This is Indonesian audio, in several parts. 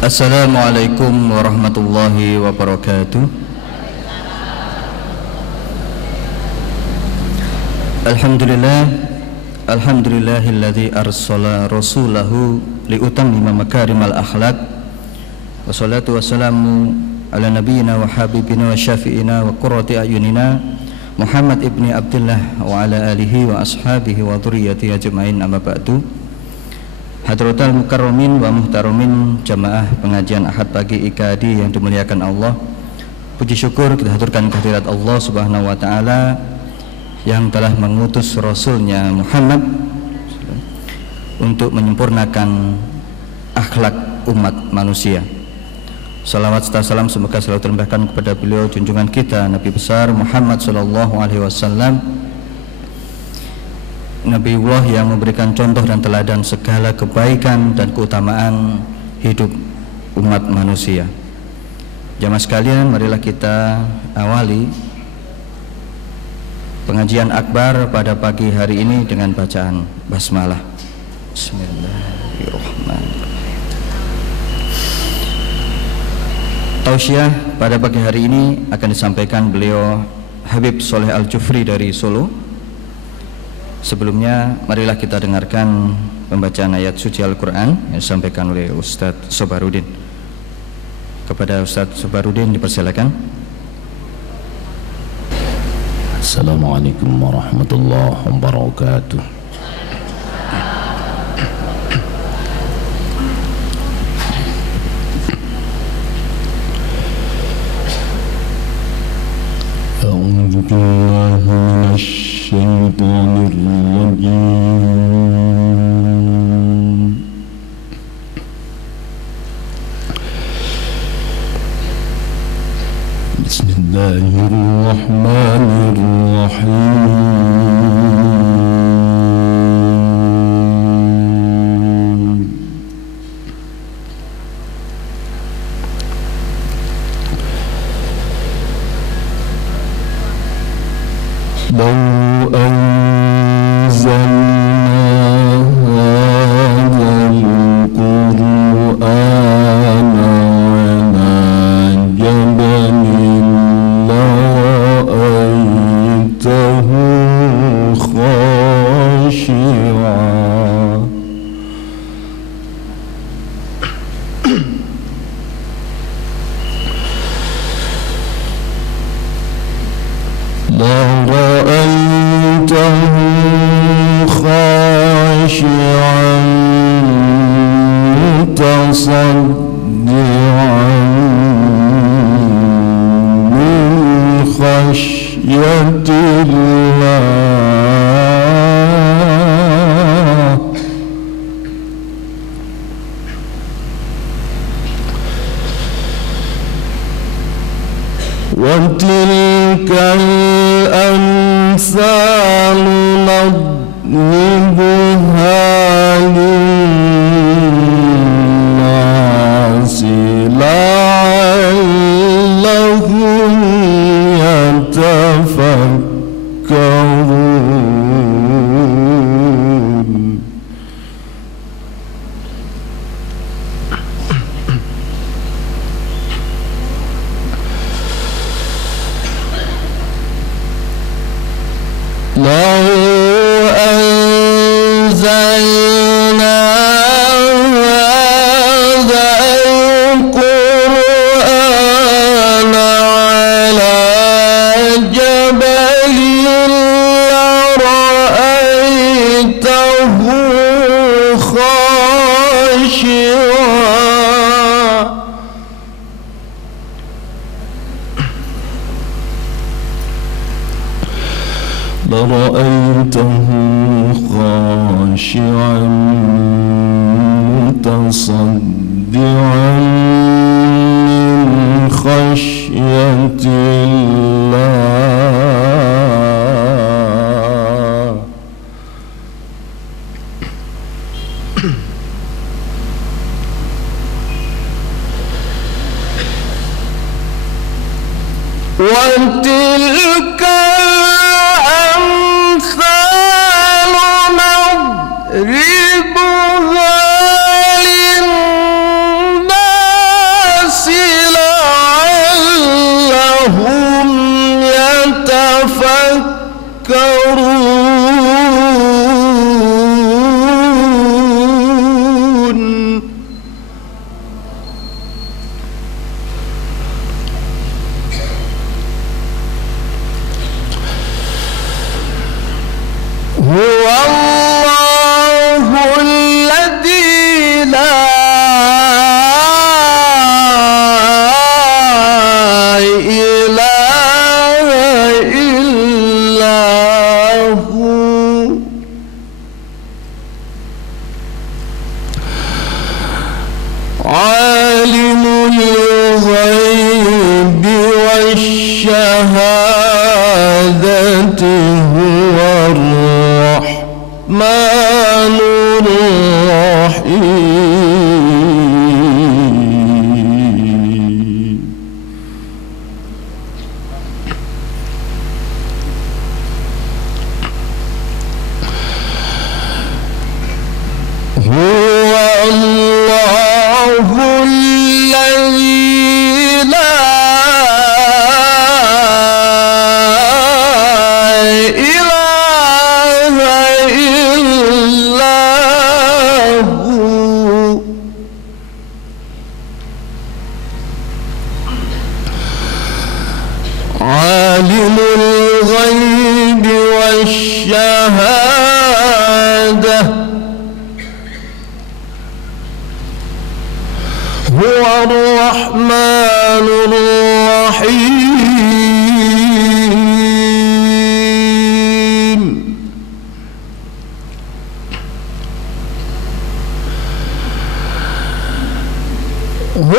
Assalamualaikum warahmatullahi wabarakatuh. Alhamdulillahilladzi arsala rasulahu liutammima makarimal akhlaq. Wassalatu wassalamu ala nabiyyina wa habibina wa syafi'ina wa qurrati ayunina Muhammad ibni Abdullah wa ala alihi wa ashabihi wa dhurriyyati ajma'in, amma ba'du. Hadratal mukarramin wa muhtaramin jamaah pengajian Ahad pagi IKAD yang dimuliakan Allah. Puji syukur kita haturkan kehadirat Allah Subhanahu wa taala yang telah mengutus Rasulnya Muhammad untuk menyempurnakan akhlak umat manusia. Salawat serta salam semoga selalu terlimpahkan kepada beliau junjungan kita Nabi besar Muhammad sallallahu alaihi wasallam, Nabiullah yang memberikan contoh dan teladan segala kebaikan dan keutamaan hidup umat manusia. Jamaah sekalian, marilah kita awali pengajian akbar pada pagi hari ini dengan bacaan basmalah. Bismillahirrahmanirrahim. Tausiah pada pagi hari ini akan disampaikan beliau Habib Soleh Al-Jufri dari Solo. Sebelumnya marilah kita dengarkan pembacaan ayat suci Al-Quran yang disampaikan oleh Ustadz Sobarudin. Kepada Ustadz Sobarudin dipersilakan. Assalamualaikum warahmatullahi wabarakatuh. A'udzu billahi minasy syaitanir rajim. Bismillahirrahmanirrahim. Law anzalna hadzal qur'ana ala jabalin la'ra'aytahu khashi'an mutasaddi'an min khashyatillah. Wa tilkal amsalu nadribuha linnasi la'allahum yatafakkarun. Law anzalna hadzal qur'ana ala jabalin la'ra'aytahu khashi'an لرأيته خاشعا متصدعا من خشية الله. وتلك الأمثال نضربها للناس عالم الغيب والشهادة هو الرحمن الرحيم هو الله الذي لا إله إلا هو عالم الغيب والشهادة هو الرحمن الرحيم هو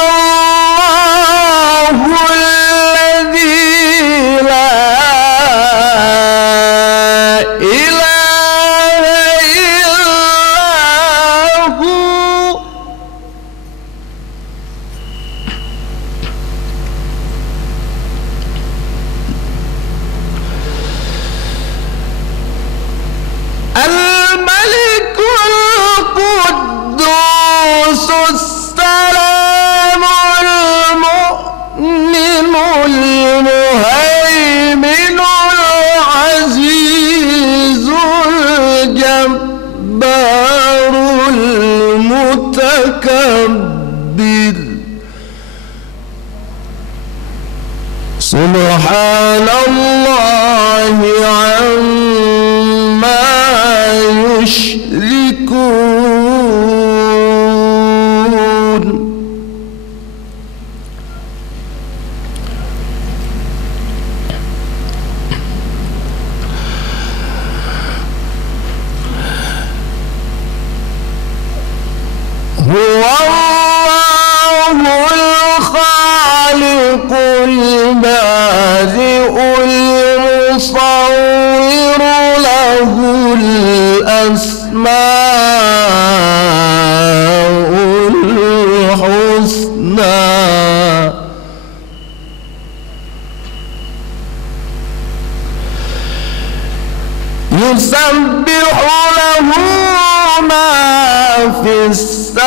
الله الذي لا إله إلا هو الملك القدوس السلام المؤمن المهيمن العزيز الجبار المتكبر سبحان الله عما يشركون هو الله الخالق البارئ المصور له الأسماء الحسنى يسبح له ما في السماوات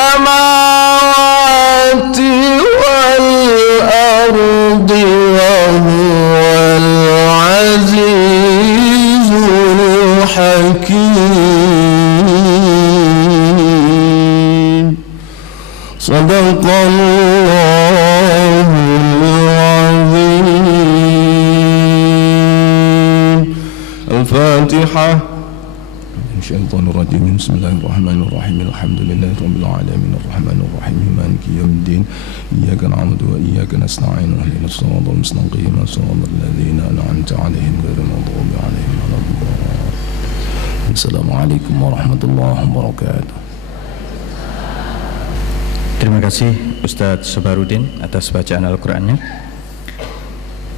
والأرض وهو العزيز الحكيم صدق الله العظيم الفاتحة الشيطان الرجيم بسم الله الرحمن الرحيم الحمد لله رب العالمين الرحمن الرحيم مالك يوم الدين إياك نعبد وإياك نستعين اهدنا الصراط المستقيم صراط الذين أنعمت عليهم غير المغضوب عليهم ولا الضالين السلام عليكم ورحمة الله وبركاته. Terima kasih Ustadz Sobarudin atas bacaan Al-Qur'annya.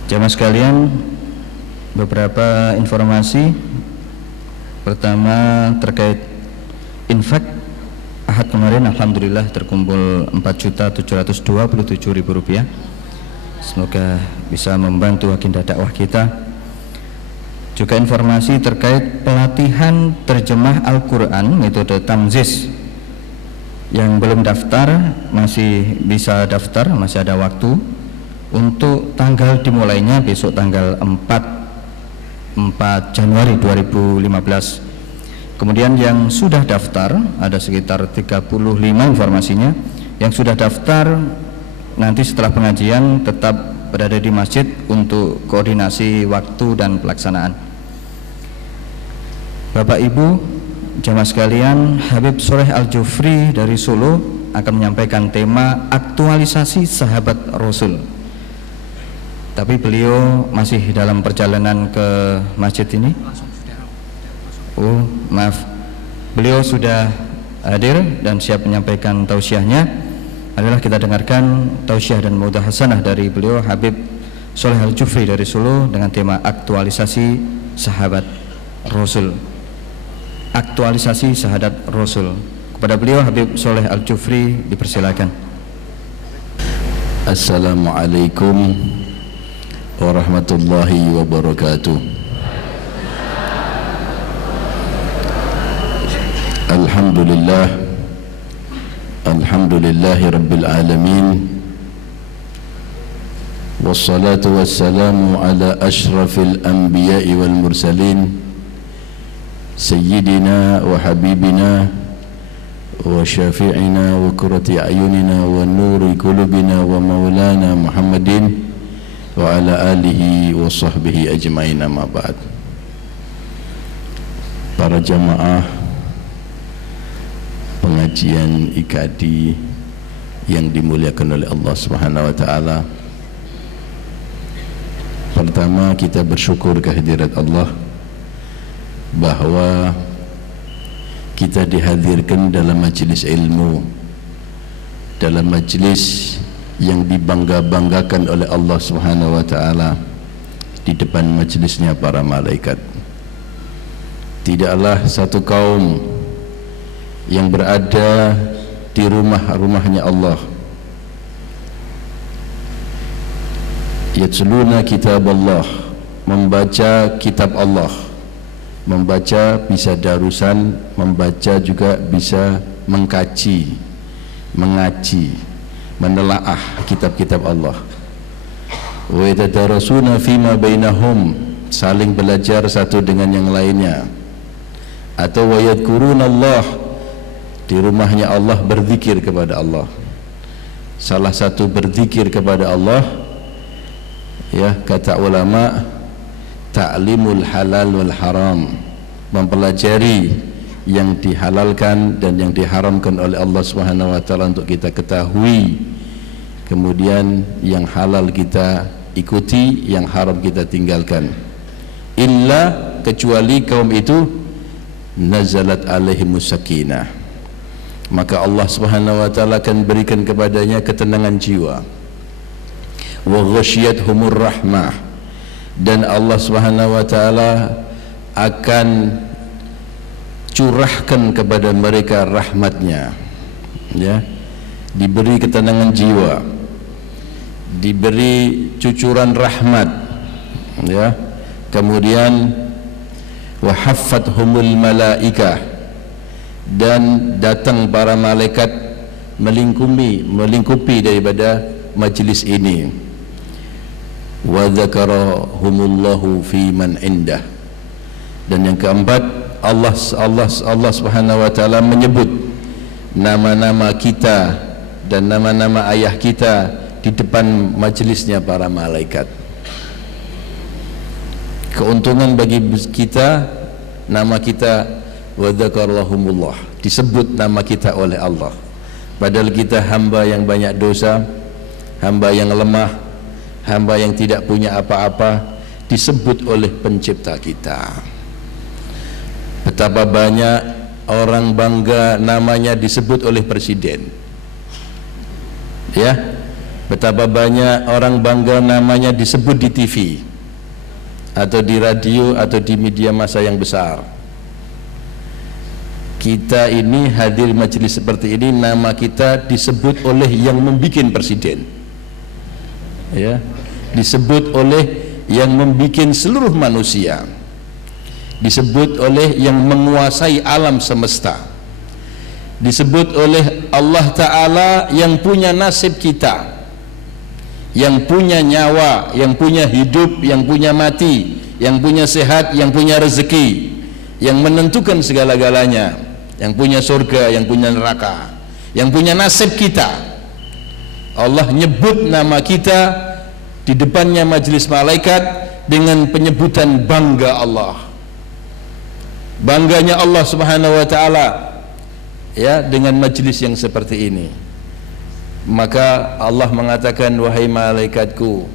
Jamaah sekalian, beberapa informasi. Pertama terkait infak Ahad kemarin, alhamdulillah terkumpul Rp4.727.000. Semoga bisa membantu agenda dakwah kita. Juga informasi terkait pelatihan terjemah Al-Quran metode Tamziz. Yang belum daftar masih bisa daftar, masih ada waktu. Untuk tanggal dimulainya besok tanggal 4 Januari 2015. Kemudian yang sudah daftar ada sekitar 35 informasinya. Yang sudah daftar nanti setelah pengajian tetap berada di masjid untuk koordinasi waktu dan pelaksanaan. Bapak Ibu jamaah sekalian, Habib Soleh Al-Jufri dari Solo akan menyampaikan tema aktualisasi sahabat Rasul. Tapi beliau masih dalam perjalanan ke masjid ini. Oh, maaf. Beliau sudah hadir dan siap menyampaikan tausiahnya. adalah kita dengarkan tausiah dan maudah hasanah dari beliau Habib Sholeh Al-Jufri dari Solo dengan tema aktualisasi sahabat Rasul. Aktualisasi sahabat Rasul. Kepada beliau Habib Sholeh Al-Jufri dipersilakan. Assalamualaikum warahmatullahi wabarakatuh. Alhamdulillahi rabbil alamin. Wassalatu wassalamu ala ashrafil anbiya'i wal mursalin Sayyidina wa habibina wa syafi'ina wa qurrati a'yunina wa nuri qulubina wa maulana Muhammadin wa ala alihi wa sahbihi ajma'in, amma ba'd. Para jamaah pengajian IKADI yang dimuliakan oleh Allah Subhanahu wa taala, pertama kita bersyukur kehadirat Allah bahwa kita dihadirkan dalam majelis ilmu, dalam majelis yang dibangga-banggakan oleh Allah Subhanahu wa taala, di depan majelisnya para malaikat. Tidaklah satu kaum yang berada di rumah-rumahnya Allah yatsluna kitab Allah, membaca kitab Allah. Membaca bisa darusan, membaca juga bisa mengkaji, mengaji, menelaah kitab-kitab Allah. Wa yatadarasuna fima bainahum, saling belajar satu dengan yang lainnya. Atau wa yadhkuruna Allah, di rumahnya Allah berzikir kepada Allah. Salah satu berzikir kepada Allah, ya, kata ulama, ta'limul halal wal haram, mempelajari yang dihalalkan dan yang diharamkan oleh Allah Subhanahu wa taala untuk kita ketahui, kemudian yang halal kita ikuti, yang haram kita tinggalkan. Illa, kecuali kaum itu, nazalat alaihimus sakinah, maka Allah Subhanahu wa taala akan berikan kepadanya ketenangan jiwa. Wa ghasyiyatuhumur rahmah, dan Allah Subhanahu wa taala akan curahkan kepada mereka rahmatnya, ya, diberi ketenangan jiwa, diberi cucuran rahmat, ya. Kemudian wa haffathumul malaikah, dan datang para malaikat melingkupi daripada majlis ini. Wa dzakarahumullahu fi man indah, dan yang keempat, Allah Subhanahu wa taala menyebut nama-nama kita dan nama-nama ayah kita di depan majelisnya para malaikat. Keuntungan bagi kita, nama kita wa dzakarahumullah, disebut nama kita oleh Allah, padahal kita hamba yang banyak dosa, hamba yang lemah, hamba yang tidak punya apa-apa, disebut oleh pencipta kita. Betapa banyak orang bangga namanya disebut oleh presiden, ya. Betapa banyak orang bangga namanya disebut di TV atau di radio atau di media massa yang besar. Kita ini hadir majelis seperti ini, nama kita disebut oleh yang membikin presiden, ya, disebut oleh yang membikin seluruh manusia, disebut oleh yang menguasai alam semesta, disebut oleh Allah Ta'ala yang punya nasib kita, yang punya nyawa, yang punya hidup, yang punya mati, yang punya sehat, yang punya rezeki, yang menentukan segala-galanya, yang punya surga, yang punya neraka, yang punya nasib kita. Allah nyebut nama kita di depannya majelis malaikat dengan penyebutan bangga Allah, bangganya Allah Subhanahu wa taala, ya, dengan majelis yang seperti ini. Maka Allah mengatakan, wahai malaikatku,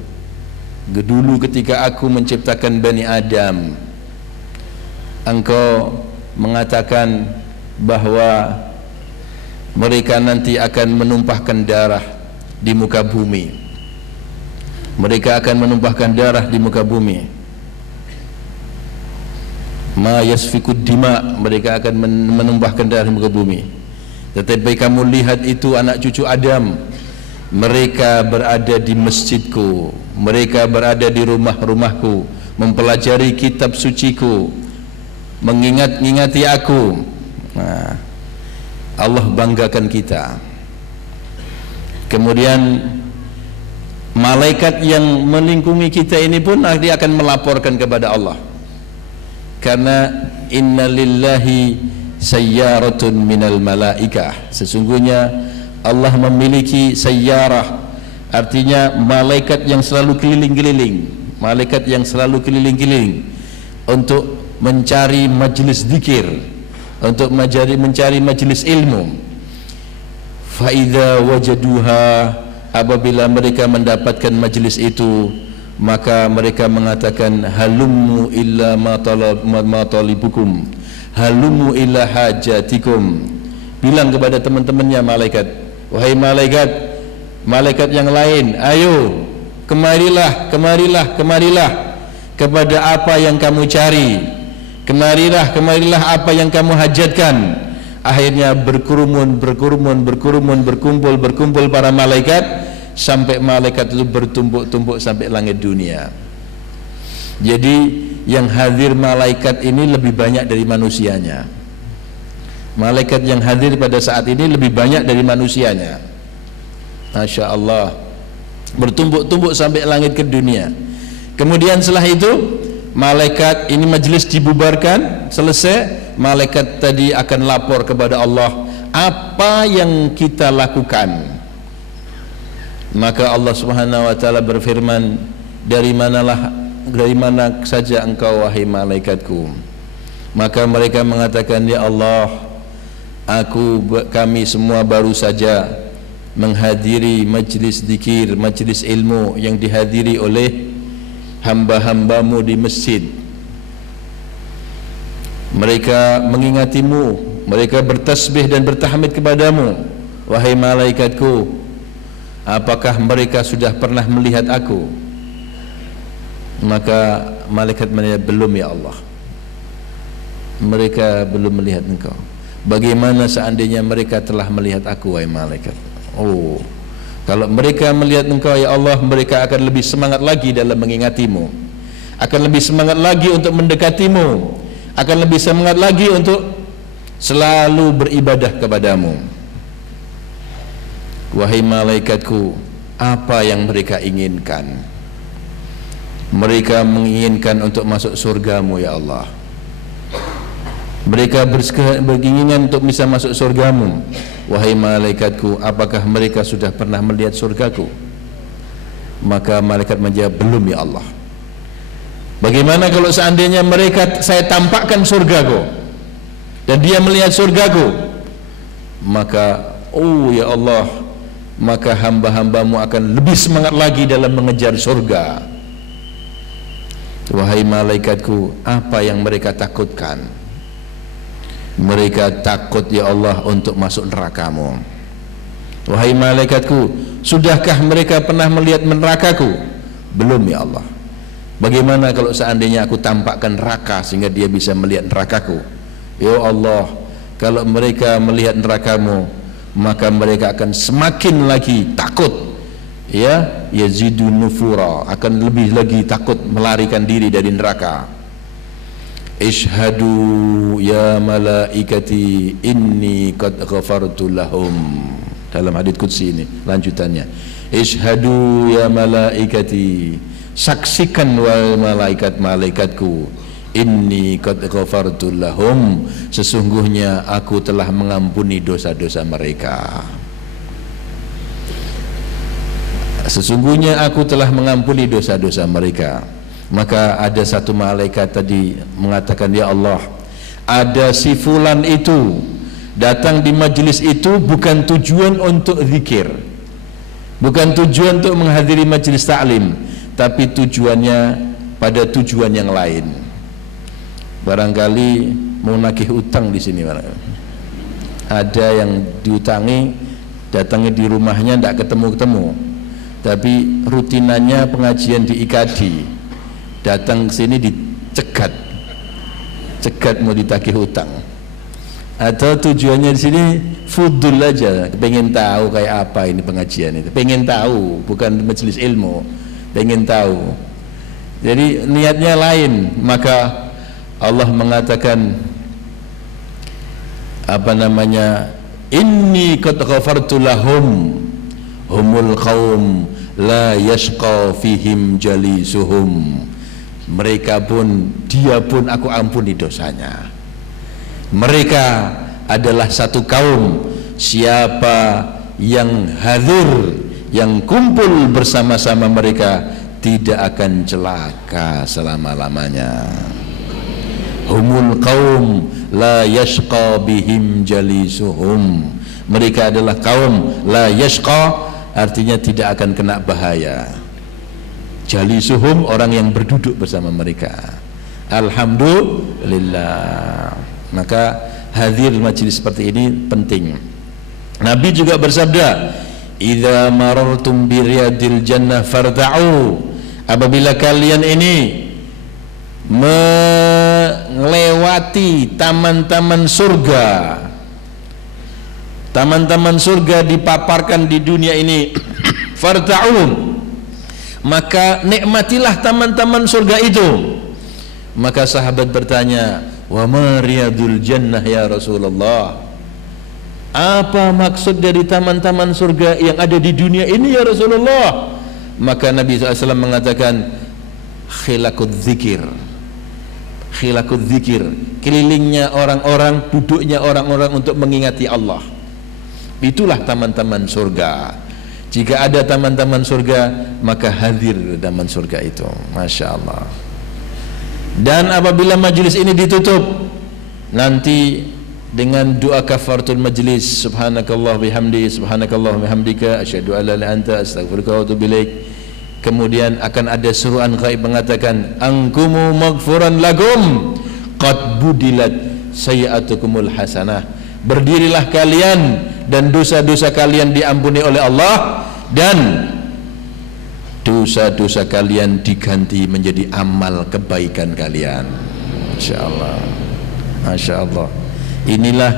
dulu ketika aku menciptakan Bani Adam, engkau mengatakan bahwa mereka nanti akan menumpahkan darah di muka bumi. Mereka akan menumpahkan darah di muka bumi. Ma yasfikud dima, mereka akan menumpahkan darah di muka bumi. Tetapi kamu lihat itu anak cucu Adam, mereka berada di masjidku, mereka berada di rumah-rumahku, mempelajari kitab suciku, mengingat-ingati aku. Nah, Allah banggakan kita. Kemudian malaikat yang melingkungi kita ini pun nanti akan melaporkan kepada Allah, karena inna lillahi sayyaratun minal malaikah, sesungguhnya Allah memiliki sayyarah, artinya malaikat yang selalu keliling-keliling, malaikat yang selalu keliling-keliling untuk mencari majelis zikir, untuk mencari majelis ilmu. Fa idza wajaduha, apabila mereka mendapatkan majelis itu, maka mereka mengatakan halummu illa ma talibukum, halummu illa hajatikum. Bilang kepada teman-temannya malaikat, wahai malaikat, malaikat yang lain, ayo kemarilah, kemarilah, kemarilah kepada apa yang kamu cari, kemarilah, kemarilah apa yang kamu hajatkan. Akhirnya berkumpul para malaikat, sampai malaikat itu bertumpuk-tumpuk sampai langit dunia. Jadi yang hadir malaikat ini lebih banyak dari manusianya. Malaikat yang hadir pada saat ini lebih banyak dari manusianya. Masya Allah, bertumpuk-tumpuk sampai langit ke dunia. Kemudian setelah itu malaikat ini majelis dibubarkan, selesai, malaikat tadi akan lapor kepada Allah apa yang kita lakukan. Maka Allah Subhanahu wa taala berfirman, dari mana saja engkau wahai malaikatku? Maka mereka mengatakan, ya Allah, kami semua baru saja menghadiri majlis zikir, majlis ilmu yang dihadiri oleh hamba-hambamu di masjid. Mereka mengingatimu, mereka bertasbih dan bertahmid kepadamu. Wahai malaikatku, apakah mereka sudah pernah melihat aku? Maka malaikat menjawab, belum ya Allah, mereka belum melihat engkau. Bagaimana seandainya mereka telah melihat aku, wahai malaikat? Oh, kalau mereka melihat engkau ya Allah, mereka akan lebih semangat lagi dalam mengingatimu, akan lebih semangat lagi untuk mendekatimu, akan lebih semangat lagi untuk selalu beribadah kepadamu. Wahai malaikatku, apa yang mereka inginkan? Mereka menginginkan untuk masuk surgamu ya Allah. Mereka berkeinginan untuk bisa masuk surgamu. Wahai malaikatku, apakah mereka sudah pernah melihat surgaku? Maka malaikat menjawab, belum ya Allah. Bagaimana kalau seandainya mereka, saya tampakkan surgaku dan dia melihat surgaku? Maka, oh ya Allah, maka hamba-hambamu akan lebih semangat lagi dalam mengejar surga. Wahai malaikatku, apa yang mereka takutkan? Mereka takut ya Allah untuk masuk nerakamu. Wahai malaikatku, sudahkah mereka pernah melihat nerakaku? Belum ya Allah. Bagaimana kalau seandainya aku tampakkan neraka sehingga dia bisa melihat nerakaku? Ya Allah, kalau mereka melihat nerakamu, maka mereka akan semakin lagi takut, ya, yazidu nufura, akan lebih lagi takut melarikan diri dari neraka. Ishhadu ya malaikati inni qad ghafartu lahum. Dalam hadits qudsi ini lanjutannya, ishhadu ya malaikati, saksikan wahai malaikat-malaikatku, inni qad ghafartu lahum, sesungguhnya aku telah mengampuni dosa-dosa mereka. Sesungguhnya aku telah mengampuni dosa-dosa mereka. Maka ada satu malaikat tadi mengatakan, ya Allah, ada si fulan itu datang di majlis itu bukan tujuan untuk zikir, bukan tujuan untuk menghadiri majlis ta'lim, tapi tujuannya pada tujuan yang lain. Barangkali mau nagih utang di sini, Ada yang diutangi, datangnya di rumahnya tidak ketemu-ketemu, tapi rutinannya pengajian di IKD, datang ke sini dicegat mau ditagih hutang. Atau tujuannya di sini fudul aja, pengen tahu kayak apa ini pengajian itu, pengen tahu, bukan majelis ilmu, pengen tahu. Jadi niatnya lain, maka Allah mengatakan apa namanya, inni qad ghafartu lahum humul qaum la yashqa fihim jalisuhum. Mereka pun, dia pun aku ampuni dosanya. Mereka adalah satu kaum, siapa yang hadir, yang kumpul bersama-sama mereka tidak akan celaka selama-lamanya. Humul qaum la yashqa bihim jalisuhum. Mereka adalah kaum la yashqa, artinya tidak akan kena bahaya. Jalisuhum, orang yang berduduk bersama mereka. Alhamdulillah. Maka hadir majlis seperti ini penting. Nabi juga bersabda, idza marartum bi riyadil jannah farda'u. Apabila kalian ini melewati taman-taman surga, taman-taman surga dipaparkan di dunia ini, farda'u, maka nikmatilah taman-taman surga itu. Maka sahabat bertanya, wa ma riyadul jannah ya Rasulullah, apa maksud dari taman-taman surga yang ada di dunia ini ya Rasulullah? Maka Nabi SAW mengatakan, khilakut zikir, khilakut zikir, kelilingnya orang-orang, duduknya orang-orang untuk mengingati Allah. Itulah taman-taman surga. Jika ada taman-taman surga, maka hadir taman surga itu. Masya Allah. Dan apabila majlis ini ditutup nanti dengan doa kafaratul majlis, subhanakallah bihamdi, subhanakallah bihamdika, asyhadu an la ilaha illa anta, astaghfiruka wa atubu ilaik. Kemudian akan ada seruan gaib mengatakan, angkumu maghfuran lakum qad budilat sayiatukumul hasanah. Berdirilah kalian dan dosa-dosa kalian diampuni oleh Allah, dan dosa-dosa kalian diganti menjadi amal kebaikan kalian. Masya Allah, Masya Allah. Inilah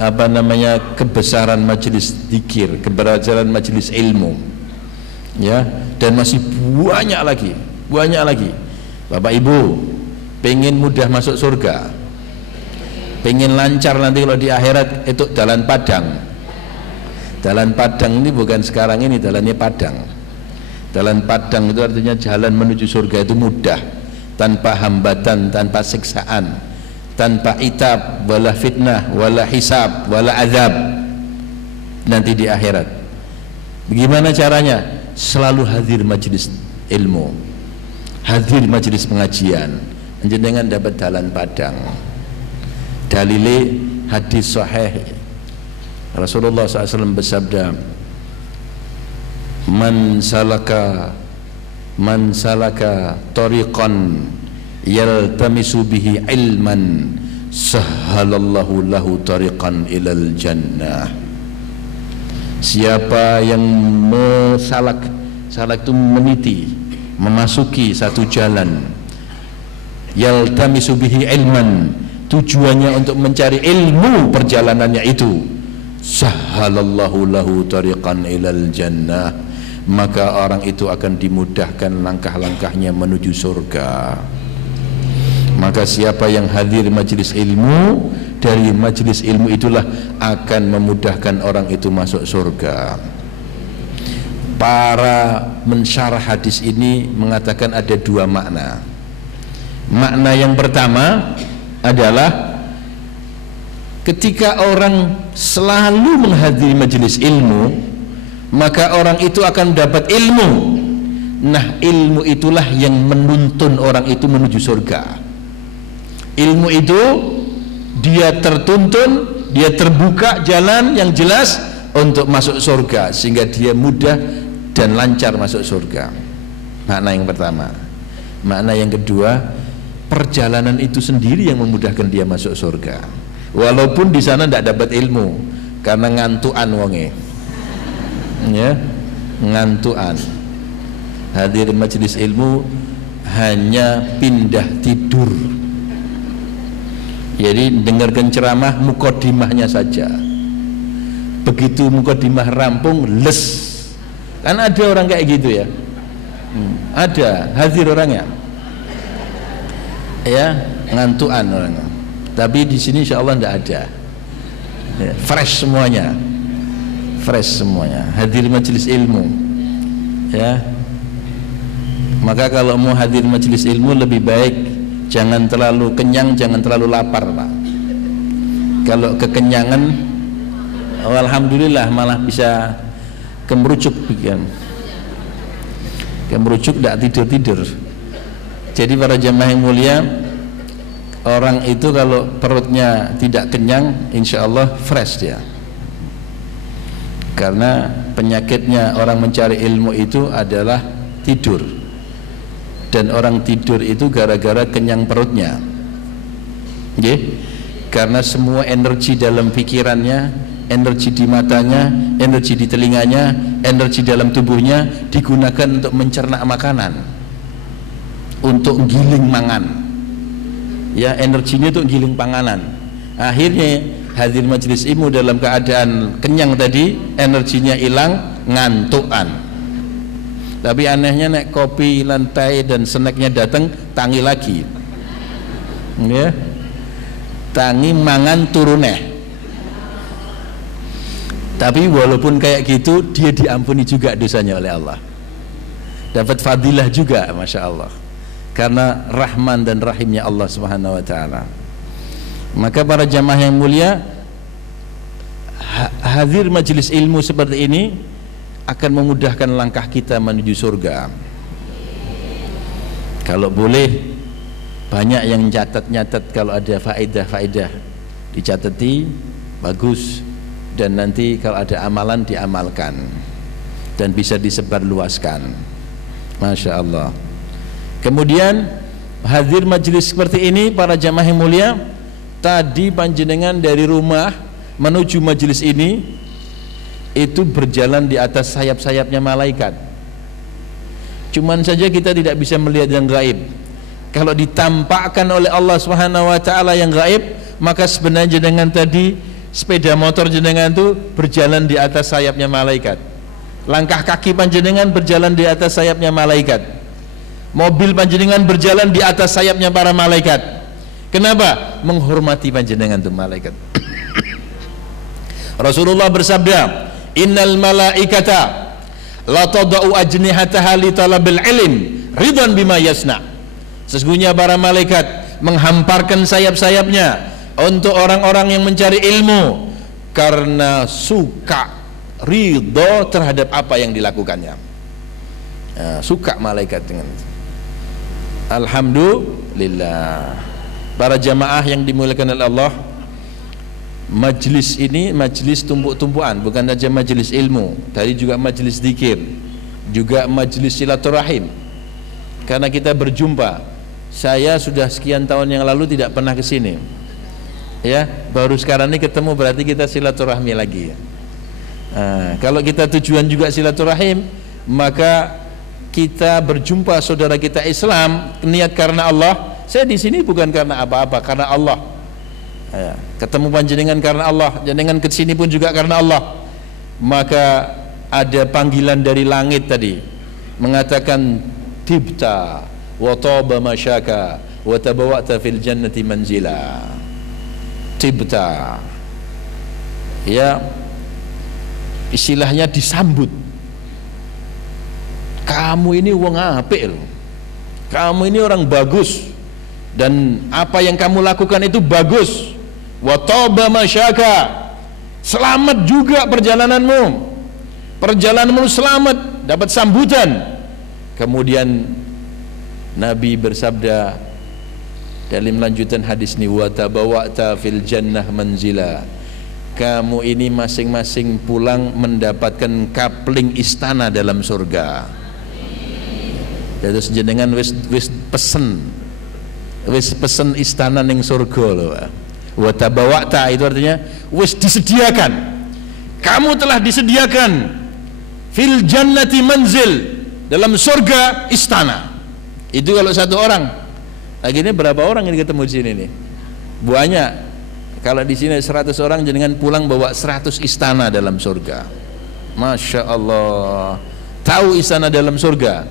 apa namanya kebesaran majelis zikir, kebesaran majelis ilmu, ya. Dan masih banyak lagi, banyak lagi. Bapak Ibu pengen mudah masuk surga, pengen lancar nanti kalau di akhirat, itu jalan Padang. Jalan Padang ini bukan sekarang ini, jalannya Padang. Jalan Padang itu artinya jalan menuju surga itu mudah, tanpa hambatan, tanpa siksaan, tanpa itab, wala fitnah, wala hisab, wala azab nanti di akhirat. Bagaimana caranya? Selalu hadir majelis ilmu, hadir majelis pengajian, jenengan dapat jalan Padang. Dalile hadis sahih, Rasulullah SAW bersabda, man salaka tariqan yaltamisu bihi ilman sahhalallahu lahu tariqan ilal jannah. Siapa yang salak itu meniti, memasuki satu jalan, yaltamisu bihi ilman, tujuannya untuk mencari ilmu perjalanannya itu, sahhalallahu lahu tariqan ilal jannah, maka orang itu akan dimudahkan langkah-langkahnya menuju surga. Maka siapa yang hadir majelis ilmu, dari majelis ilmu itulah akan memudahkan orang itu masuk surga. Para mensyarah hadis ini mengatakan ada dua makna. Makna yang pertama adalah ketika orang selalu menghadiri majelis ilmu, maka orang itu akan dapat ilmu. Nah, ilmu itulah yang menuntun orang itu menuju surga. Ilmu itu dia tertuntun, dia terbuka jalan yang jelas untuk masuk surga, sehingga dia mudah dan lancar masuk surga. Makna yang pertama. Makna yang kedua, perjalanan itu sendiri yang memudahkan dia masuk surga. walaupun di sana tidak dapat ilmu karena ngantuan wonge, ya, ngantuan. Hadir majelis ilmu hanya pindah tidur, jadi dengarkan ceramah mukodimahnya saja. Begitu mukodimah rampung, les. Kan ada orang kayak gitu ya, ada hadir orangnya, ya, ngantuan orangnya. Tapi di sini insya Allah tidak ada, ya, fresh semuanya, fresh semuanya. Hadir majelis ilmu, ya. Maka kalau mau hadir majelis ilmu lebih baik jangan terlalu kenyang, jangan terlalu lapar, Pak. Kalau kekenyangan, alhamdulillah malah bisa kemerucuk, bikin kemerucuk, tidak tidur. Jadi para jamaah yang mulia, orang itu kalau perutnya tidak kenyang, insya Allah fresh dia. Karena penyakitnya orang mencari ilmu itu adalah tidur, dan orang tidur itu gara-gara kenyang perutnya, karena semua energi dalam pikirannya, energi di matanya, energi di telinganya, energi dalam tubuhnya digunakan untuk mencerna makanan, untuk giling mangan, ya, energinya untuk giling panganan. Akhirnya hadir majelis ilmu dalam keadaan kenyang tadi, energinya hilang, ngantukan. Tapi anehnya nek kopi, lantai dan snacknya datang, tangi lagi, ya, tangi mangan turuneh. Tapi walaupun kayak gitu, dia diampuni juga dosanya oleh Allah, dapat fadilah juga, Masya Allah, karena rahman dan rahimnya Allah Subhanahu wa ta'ala. Maka para jamaah yang mulia, hadir majelis ilmu seperti ini akan memudahkan langkah kita menuju surga. Kalau boleh banyak yang nyatat kalau ada faedah dicatati, bagus. Dan nanti kalau ada amalan diamalkan dan bisa disebarluaskan, Masya Allah. Kemudian hadir majelis seperti ini para jamaah yang mulia, tadi panjenengan dari rumah menuju majelis ini itu berjalan di atas sayap-sayapnya malaikat. Cuman saja kita tidak bisa melihat yang gaib. Kalau ditampakkan oleh Allah Subhanahu wa ta'ala yang gaib, maka sebenarnya dengan tadi sepeda motor jenengan itu berjalan di atas sayapnya malaikat. Langkah kaki panjenengan berjalan di atas sayapnya malaikat. Mobil panjenengan berjalan di atas sayapnya para malaikat. Kenapa? Menghormati panjenengan itu malaikat. Rasulullah bersabda, innal malaikata la tadau ajnihataha li talabil ilm ridwan bima yasna. Sesungguhnya para malaikat menghamparkan sayap-sayapnya untuk orang-orang yang mencari ilmu karena suka, ridho terhadap apa yang dilakukannya. Suka malaikat dengan itu. Alhamdulillah. Para jamaah yang dimuliakan oleh Allah, majlis ini majlis tumpuk-tumpuan, bukan saja majlis ilmu, tadi juga majlis zikir, juga majlis silaturahim. Karena kita berjumpa, saya sudah sekian tahun yang lalu tidak pernah ke sini, ya, baru sekarang ini ketemu, berarti kita silaturahmi lagi. Kalau kita tujuan juga silaturahim, maka kita berjumpa saudara kita Islam, niat karena Allah. Saya di sini bukan karena apa-apa, karena Allah. Ketemu panjenengan karena Allah, jenengan ke sini pun juga karena Allah. Maka ada panggilan dari langit tadi mengatakan tibta wa taba masyaka wa tabawata fil jannati manzila. Tibta, ya, istilahnya disambut. Kamu ini wong apik loh, kamu ini orang bagus, dan apa yang kamu lakukan itu bagus. Wa taba masyaka, selamat juga perjalananmu, perjalananmu selamat, dapat sambutan. Kemudian Nabi bersabda dalam lanjutan hadis ini, wa tabawa'ta fil jannah manzila, kamu ini masing-masing pulang mendapatkan kapling istana dalam surga. Terus jenengan wis pesen istana ning surga lho. Wa tabawa'ta itu artinya wis disediakan. Kamu telah disediakan fil jannati manzil, dalam surga istana. Itu kalau satu orang. Lagi ini berapa orang yang ketemu di sini nih? Banyak. Kalau di sini 100 orang, jenengan pulang bawa 100 istana dalam surga. Masya Allah. Tahu istana dalam surga?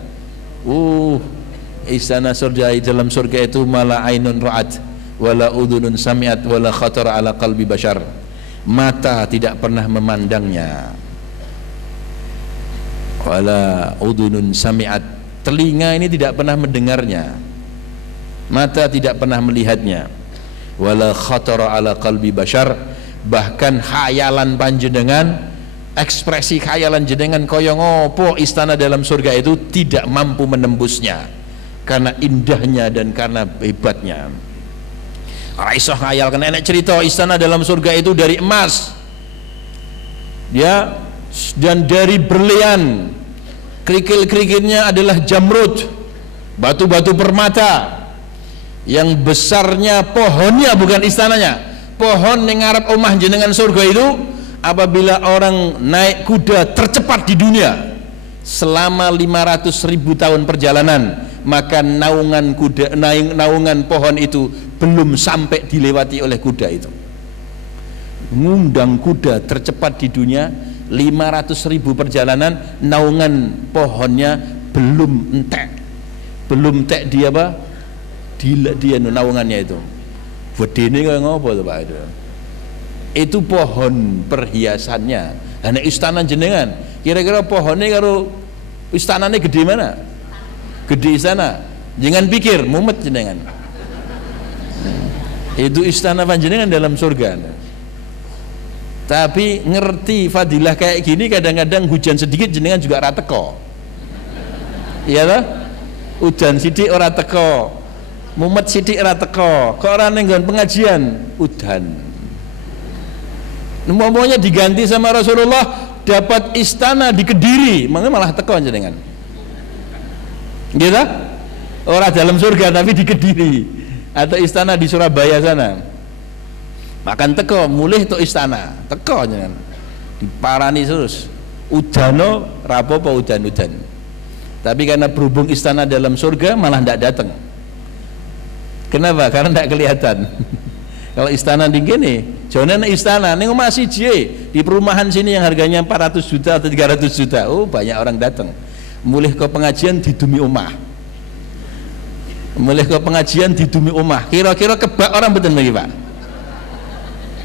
Istana surga dalam surga itu mala ainun ra'at wala udhunun sami'at wala khatara ala qalbi bashar. Mata tidak pernah memandangnya, wala udhunun sami'at, telinga ini tidak pernah mendengarnya, mata tidak pernah melihatnya, wala khatara ala qalbi bashar, bahkan khayalan panjenengan, ekspresi khayalan jenengan koyong opo istana dalam surga itu tidak mampu menembusnya karena indahnya dan karena hebatnya. Aisyah khayal, karena enak cerita istana dalam surga itu dari emas ya, dan dari berlian, kerikil-kerikilnya adalah jamrud, batu-batu permata yang besarnya pohonnya, bukan istananya, pohon yang ngarep omah jenengan surga itu, apabila orang naik kuda tercepat di dunia selama 500.000 tahun perjalanan, maka naungan kuda, naungan pohon itu belum sampai dilewati oleh kuda itu. Ngundang kuda tercepat di dunia 500.000 perjalanan, naungan pohonnya belum entek dia apa? Dia naungannya itu. Wedene kaya ngopo to Pak itu? Itu pohon perhiasannya. Ana istana jenengan, kira-kira pohonnya karo istananya gede mana? Gede istana. Jangan pikir mumet jenengan. Itu istana panjenengan dalam surga. Tapi ngerti fadilah kayak gini, kadang-kadang hujan sedikit jenengan juga ora teko. Iya toh? Hujan sidik ora teko, mumet sidik ora teko. Kok ora ning nggon pengajian udan. Umpamanya diganti sama Rasulullah, dapat istana di Kediri, malah teko jenengan. Gitu? Orang dalam surga tapi di Kediri atau istana di Surabaya sana, makan teko mulih untuk istana teko jangan diparani terus udano rapopo udan-udan, tapi karena berhubung istana dalam surga malah tidak datang. Kenapa? Karena tidak kelihatan. Kalau istana di gini, jangan istana nih masih di perumahan sini yang harganya 400 juta atau 300 juta, banyak orang datang. Mulih ke pengajian didumi omah, mulih ke pengajian didumi omah. Kira-kira kebak orang betul lagi Pak?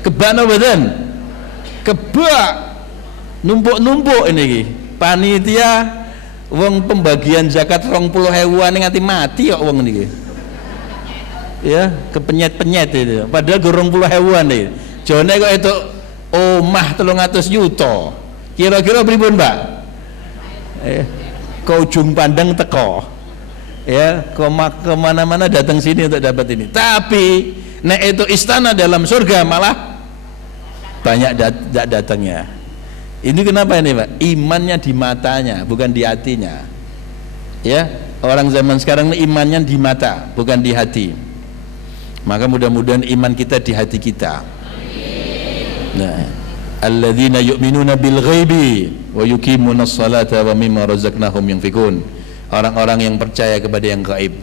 Kebak no betul? Kebak numpuk-numpuk ini panitia wong pembagian zakat 20.000-an nganti mati kok wong ini ya, kepenyet-penyet itu, padahal 20.000-an nih jone kok itu omah 300 juta. Kira-kira pripun Mbak? Ke ujung pandang teko ya, kemana-mana datang sini untuk dapat ini. Tapi nek itu istana dalam surga malah banyak datangnya. Ini kenapa ini Pak? Imannya di matanya bukan di hatinya ya. Orang zaman sekarang ini imannya di mata bukan di hati. Maka mudah-mudahan iman kita di hati kita. Nah, alladzina yu'minuna bil ghaibi wa yuqimunas salata wa mimma razaqnahum yunfikun. Orang-orang yang percaya kepada yang gaib.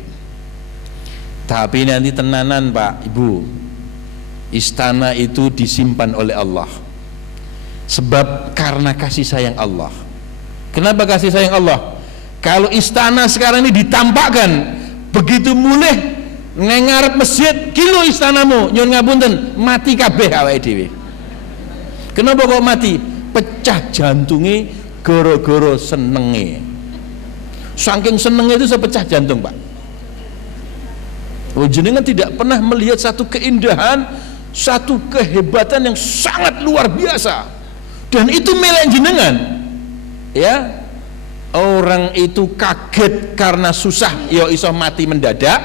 Tapi nanti tenanan Pak Ibu, istana itu disimpan oleh Allah. Sebab karena kasih sayang Allah. Kenapa kasih sayang Allah? Kalau istana sekarang ini ditampakkan begitu mulih ngarep masjid, kilo istanamu nyun ngapunten mati kabeh awake dhewe. Kenapa kok mati? Pecah jantungnya goro-goro senenge. Saking senengnya itu sepecah jantung Pak. Jenengan tidak pernah melihat satu keindahan, satu kehebatan yang sangat luar biasa, dan itu milik jenengan ya. Orang itu kaget karena susah ya iso mati mendadak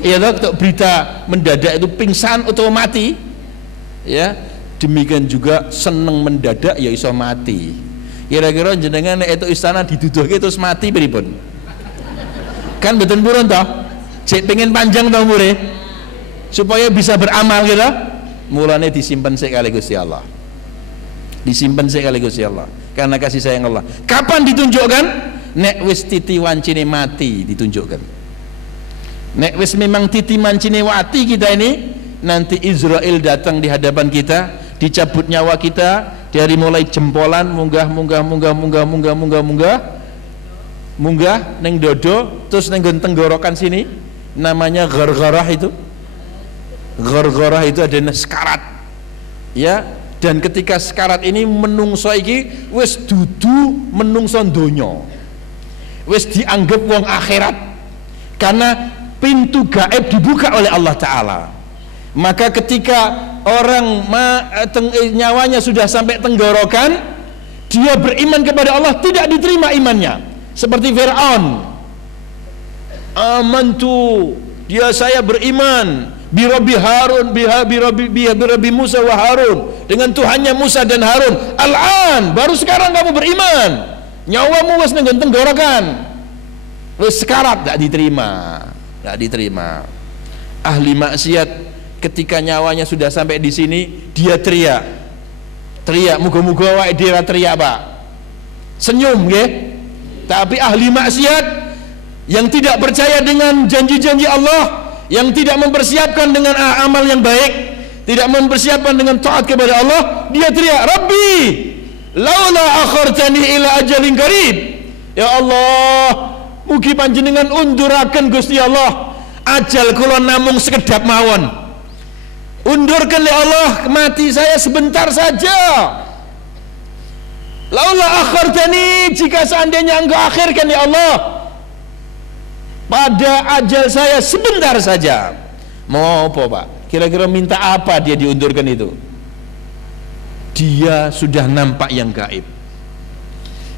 ya toh, berita mendadak itu pingsan atau mati ya. Demikian juga seneng mendadak ya iso mati. Kira-kira jenengan itu istana diduduhke terus mati pripun? Kan betul purun toh? Cek pengen panjang toh umure supaya bisa beramal gitu. mulane disimpen sik kali Gusti Allah. Disimpen sik kali Gusti Allah karena kasih sayang Allah. Kapan ditunjukkan? Nek wis titi wancine mati ditunjukkan. Nek wis memang titi wancine mati kita ini, nanti Israel datang di hadapan kita, dicabut nyawa kita dari mulai jempolan munggah neng dodo, terus neng tenggorokan sini, namanya gargarah itu. Gargarah itu ada sekarat, ya. Dan ketika sekarat ini menungso iki wis dudu menungso donya, wis dianggap wong akhirat karena pintu gaib dibuka oleh Allah Ta'ala. Maka ketika orang nyawanya sudah sampai tenggorokan, dia beriman kepada Allah, tidak diterima imannya. Seperti Fir'aun, amantu, saya beriman Birabi Harun, birabi Musa wa Harun, dengan Tuhannya Musa dan Harun. Al-an, baru sekarang kamu beriman, nyawamu wis nang tenggorokan, wis sekarat, tidak diterima, tidak diterima. Ahli maksiat ketika nyawanya sudah sampai di sini, dia teriak, muga-muga wae dia teriak Pak, senyum nggih. Tapi ahli maksiat yang tidak percaya dengan janji-janji Allah, yang tidak mempersiapkan dengan amal yang baik, tidak mempersiapkan dengan taat kepada Allah, dia teriak, Rabbi laula akhartani ila ajalin qarib, ya Allah, mugi panjenengan unduraken Gusti Allah ajal kula namung sekedap mawon, undurkan ya Allah mati saya sebentar saja. Laula akhartani, jika seandainya engkau akhirkan ya Allah pada ajal saya sebentar saja. Mau apa Pak? Kira-kira minta apa dia diundurkan itu? Dia sudah nampak yang gaib.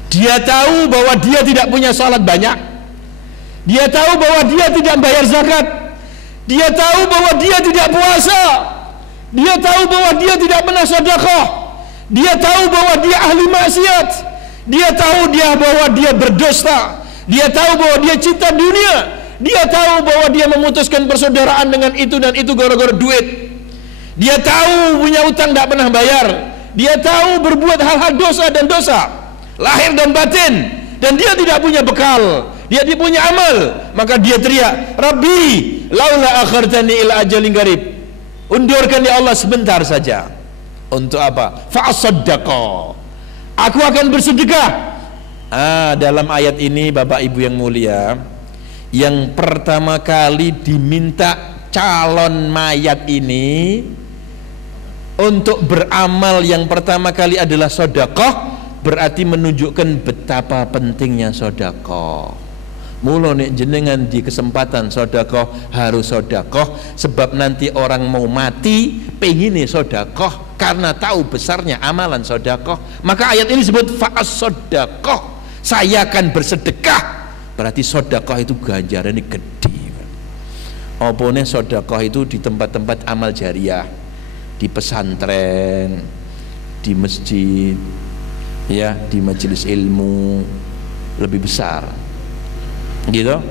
Dia tahu bahwa dia tidak punya salat banyak. Dia tahu bahwa dia tidak bayar zakat. Dia tahu bahwa dia tidak puasa. Dia tahu bahwa dia tidak pernah sedekah. Dia tahu bahwa dia ahli maksiat. Dia tahu bahwa dia berdosa. Dia tahu bahwa dia cinta dunia. Dia tahu bahwa dia memutuskan persaudaraan dengan itu dan itu gara-gara duit. Dia tahu punya utang tidak pernah bayar. Dia tahu berbuat hal-hal dosa dan dosa, lahir dan batin, dan dia tidak punya bekal. Dia tidak punya amal. Maka dia teriak, Rabbi laula akhartani ila ajalin qarib, undurkan ya Allah sebentar saja. Untuk apa? Fa'asaddaqa, aku akan bersedekah. Dalam ayat ini Bapak Ibu yang mulia, yang pertama kali diminta calon mayat ini untuk beramal yang pertama kali adalah sedekah, berarti menunjukkan betapa pentingnya sedekah. Mula nek jenengan di kesempatan sedekah harus sedekah, sebab nanti orang mau mati pengine sedekah karena tahu besarnya amalan sedekah. Maka ayat ini disebut fa'as-sedekah, saya akan bersedekah. Berarti sedekah itu ganjarannya gede. Opone sedekah itu di tempat-tempat amal jariah, di pesantren, di masjid, ya, di majelis ilmu lebih besar, gitu.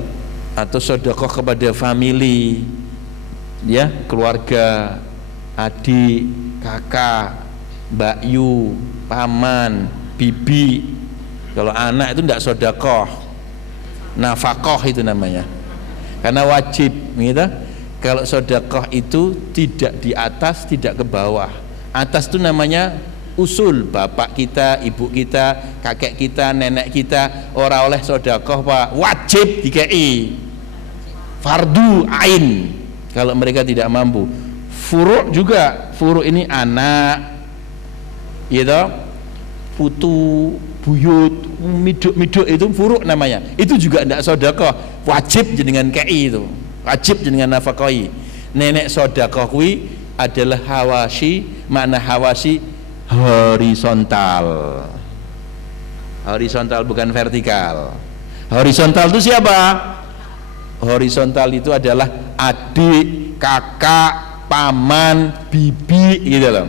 Atau sedekah kepada family, ya, keluarga, adik, kakak, mbak yu, paman, bibi. Kalau anak itu tidak sedekah, nafkah itu namanya, karena wajib, gitu. Kalau sedekah itu tidak di atas, tidak ke bawah. Atas itu namanya usul, bapak kita, ibu kita, kakek kita, nenek kita, ora oleh sedekah Pak, wajib dikei, fardu ain kalau mereka tidak mampu. Furu' juga, furu' ini anak, gitu, putu, buyut, miduk itu furu' namanya. Itu juga tidak sedekah, wajib jenengan kei itu, wajib jenengan nafkahi. Nenek sedekah kuwi adalah hawasi, makna hawasi horizontal. Horizontal bukan vertikal. Horizontal itu siapa? Horizontal itu adalah adik, kakak, paman, bibi, gitu loh.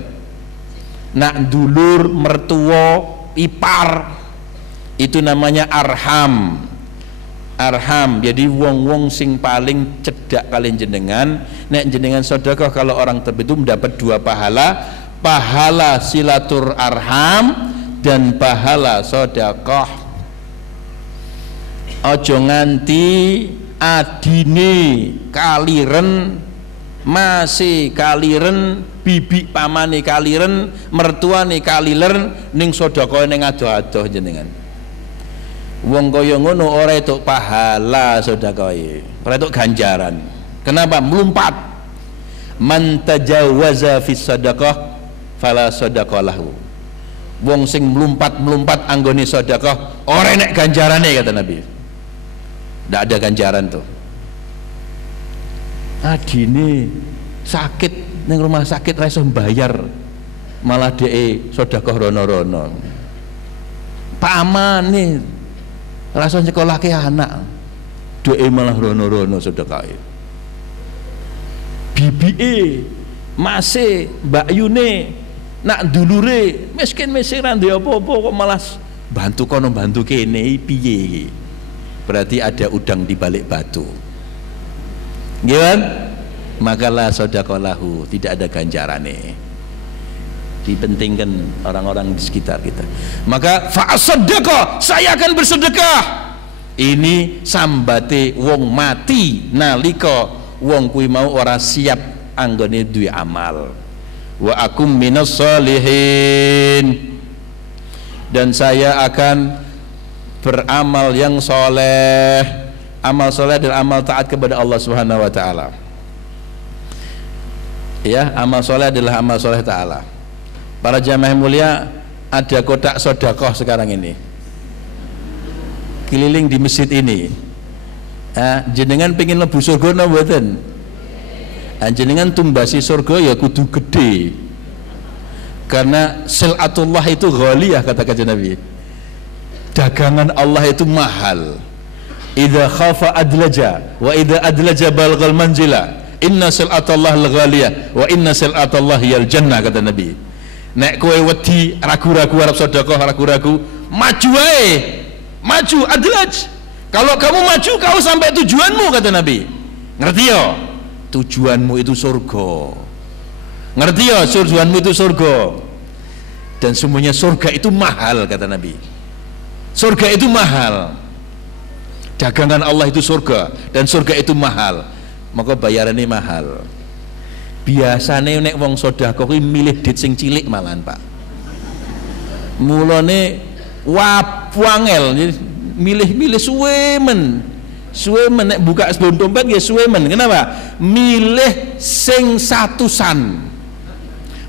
Nak dulur, mertua, ipar, itu namanya arham. arham, jadi wong-wong sing paling cedak kalian jenengan. Nek jenengan sedekah kalau orang tersebut itu mendapat 2 pahala, pahala silatur arham dan pahala sedekah. Ojo nganti adine kaliren, masih kaliren, bibi pamane kaliren, mertuane kaliren ning sedekah ning ado-ado jenengan. Wong kaya ngono ora entuk pahala sedekahe, ora entuk ganjaran. Kenapa? Melumpat. Man tajawaza fi sedekah fala sedekah lahu. Wong sing melumpat-melumpat anggone sedekah ora enek ganjarane kata Nabi. Ndak ada ganjaran tuh. Adine sakit ning rumah sakit ra iso mbayar, malah dhek sedekah rono-rono. Pamane ra iso nyekolahke anak, dhek malah rono-rono sedekahe. Bibike masih Mbak Yune nak dulure miskin-miskin ra ndek apa-apa kok malah bantu kono bantu kene piye iki. Berarti ada udang di balik batu. Gimana? Makalah sodakolahu, tidak ada ganjarannya. Dipentingkan orang-orang di sekitar kita. Maka fa'asaddaqa, saya akan bersedekah. Ini sambate wong mati nalika wong kuwi mau ora siap anggone duwe amal. Wa akum minas sholihin, dan saya akan beramal yang soleh. Amal soleh adalah amal taat kepada Allah Subhanahu wa ta'ala. Ya, amal soleh adalah amal soleh ta'ala. Para jamaah mulia, ada kotak sodakoh sekarang ini keliling di masjid ini. Jenengan pengen lebu surga napa mboten? Jenengan tumbasi surga ya kudu gede, karena silatullah itu ghaliyah kata kanjeng Nabi. Dagangan Allah itu mahal. Idza khafa adlaja wa idza adlaja balghal manzila. Inna sil'atallah al-ghaliyah wa inna sil'atallah hiyal jannah kata Nabi. Nek kowe wedi ragu-ragu arep sedekah, ragu-ragu, maju wae. Maju adlaj. Kalau kamu maju kau sampai tujuanmu kata Nabi. Ngerti ya? Tujuanmu itu surga. Ngerti ya? Tujuanmu itu surga. Dan semuanya surga itu mahal kata Nabi. Surga itu mahal. Dagangan Allah itu surga, dan surga itu mahal. Maka bayarannya mahal. Biasane nek wong sedekah kuwi milih dit sing cilik malahan, Pak. Mulane wangel milih-milih suwemen. Suwemen nek buka dompet ya suwemen. Kenapa? Milih sing satusan.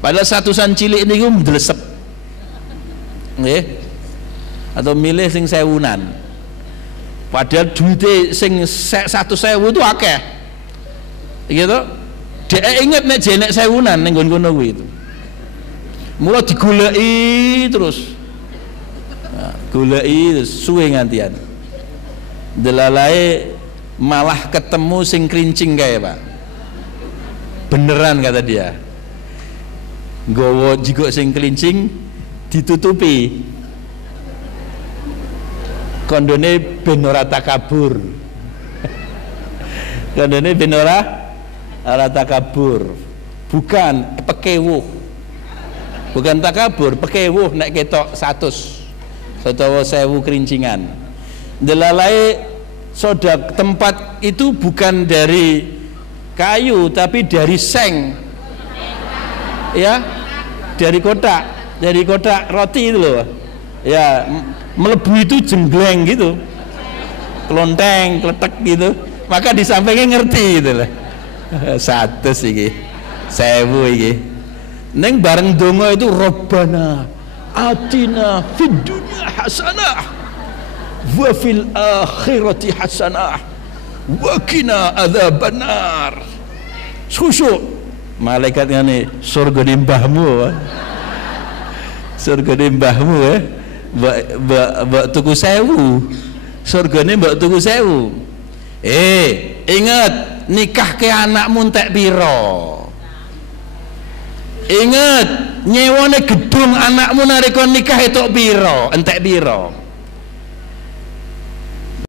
Padahal satusan cilik niku mdlesep. Nggih. Atau milih sing sewunan, padahal duitnya sing 1.000 itu akeh gitu. Dia inget nek jenek sewunan ning nggon-ngono kuwi itu. Mula digoleki terus. Goleki terus suwe ngantian. Delalae malah ketemu sing krincing kae, Pak. Beneran kata dia. Nggawa jigok sing krincing ditutupi. Kondone ben ora takabur. Kondone ben ora takabur. Bukan pekewuh. Bukan takabur, pekewuh nek ketok 100 utawa 1000 kerincingan. Delalae sodak tempat itu bukan dari kayu tapi dari seng. Ya, dari kotak roti itu loh. Ya, melebu itu jenggleng gitu, kelonteng, kletek gitu. Maka di sampingnya ngerti gitu lah. 100 iki, 1000 iki. Neng bareng donga itu Rabbana atina fid dunya hasanah wa fil akhirati hasanah wa qina adzabannar. Khusyuk. Malaikat ngene, surga di mbahmu. Surga di mbahmu ya. Mbak tuku 1000, surgane mbak tuku 1000. Ingat nikah ke anakmu entek piro. Ingat nyewane gedung anakmu nalika nikah itu piro, entek piro.